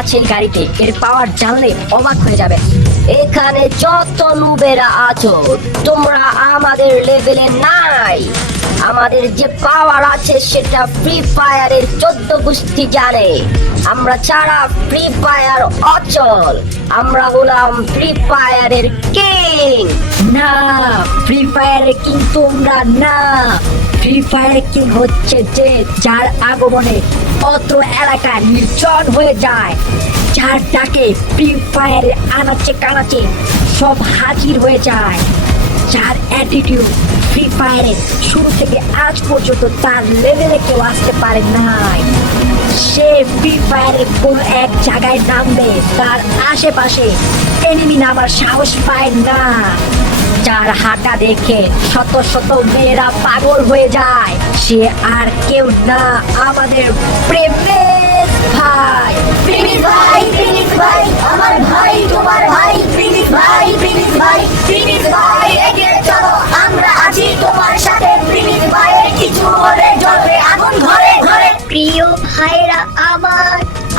আছে এই গাড়িতে, এর পাওয়ার জানলে অবাক হয়ে যাবে। এখানে যত নুবেরা আছো তোমরা আমাদের লেভেলে নাই। আমাদের যে পাওয়ার আছে সেটা ফ্রি ফায়ারের 14 গোষ্ঠী জানে। আমরা ছাড়া ফ্রি ফায়ার অচল। আমরা হলাম ফ্রি ফায়ারের কিং। না, ফ্রি ফায়ারের কিং তোমরা না। ফ্রি ফায়ারের কিং হচ্ছে যে যার আগমনে অত এলাকা নির্জন হয়ে যায়, যার ডাকে ফ্রি ফায়ারে আনাচে কানাচে সব হাজির হয়ে যায়, যার অ্যাটিটিউড ফ্রি ফায়ারে শুরু থেকে আজ পর্যন্ত তার লেভেলে কেউ আসতে পারে নাই। সে ফ্রি ফায়ারের কোন এক জায়গায় নামবে, তার আশেপাশে এনিমি নামার সাহস পায় না, যার হাঁটা দেখে শত শত মেয়েরা পাগল হয়ে যায়, সে আর কেউ না, আমাদের প্রেমের ভাই। প্রিমিস ভাই, প্রিমিস ভাই, আমার ভাই তোমার ভাই, প্রিমিস ভাই, প্রিমিস ভাই, প্রিমিস ভাই, এগিয়ে চলো, আমরা আছি তোমার সাথে, প্রিমিস ভাইয়ের কিছু হলে জ্বলবে আগুন ঘরে ঘরে। প্রিয় ভাইরা আমার,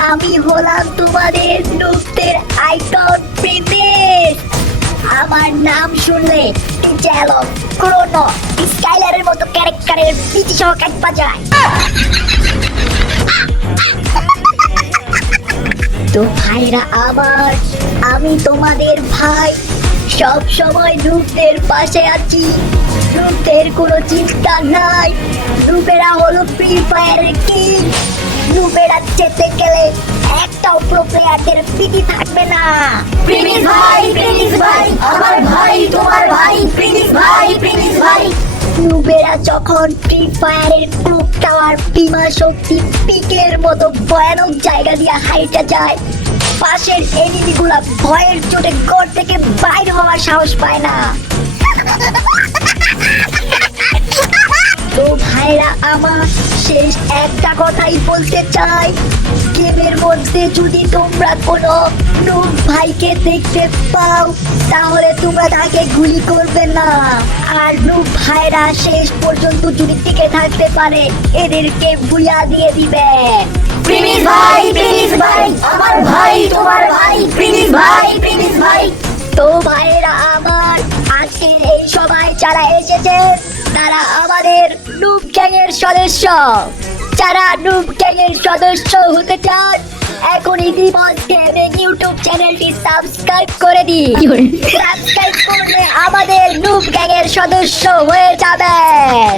আমি হলাম তোমাদের নুবদের আইকন প্রিমিস। আমার নাম শুনলে চ্যালো ক্রোনো স্কাইলারের মতো ক্যারেক্টারের পিটি সহ কাট বাজায়। তো ভাইরা আমার, আমি তোমাদের ভাই, সব সময় নুবদের পাশে আছি। নুবদের কোনো চিন্তা নাই, নুবেরা হলো ফ্রি ফায়ারের কিং। নুবেরা যেতে গেলে একটাও প্রো প্লেয়ারদের পিটি থাকবে না। প্রিমিস ভাই, প্রিমিস ভাই, আমার ভাই তোমার ভাই, প্রিমিস ভাই, প্রিমিস ভাই। নুবেরা যখন ফ্রি ফায়ারের ক্লক টাওয়ার বিমা শক্তি পিকের মতো ভয়ানক জায়গা দিয়ে হাইটা যায়, পাশের এনিমিগুলা ভয়ের চোটে ঘর থেকে বাইর হওয়ার সাহস পায় না। তো ভাইরা আমার, শেষ একটা কথাই বলতে চাই, গেমের মধ্যে যদি তোমরা কোনো নুব ভাইকে দেখতে পাও তাহলে তোমরা তাকে গুলি করবে না। আর নুব ভাইরা শেষ পর্যন্ত যদি টিকে থাকতে পারে এদেরকে বুয়া দিয়ে দিবেন। প্রিমিস ভাই, প্রিমিস ভাই, আমার ভাই তোমার ভাই, প্রিমিস ভাই, প্রিমিস ভাই। তো ভাইরা আমার, আজকের এই সবাই যারা এসেছে তারা আমাদের নুব গ্যাংয়ের সদস্য। যারা নুব গ্যাংয়ের সদস্য হতে চান এখনই দিবস গেমিং ইউটিউব চ্যানেলটি সাবস্ক্রাইব করে দিন। সাবস্ক্রাইব করলে আমাদের নুব গ্যাংয়ের সদস্য হয়ে যাবেন।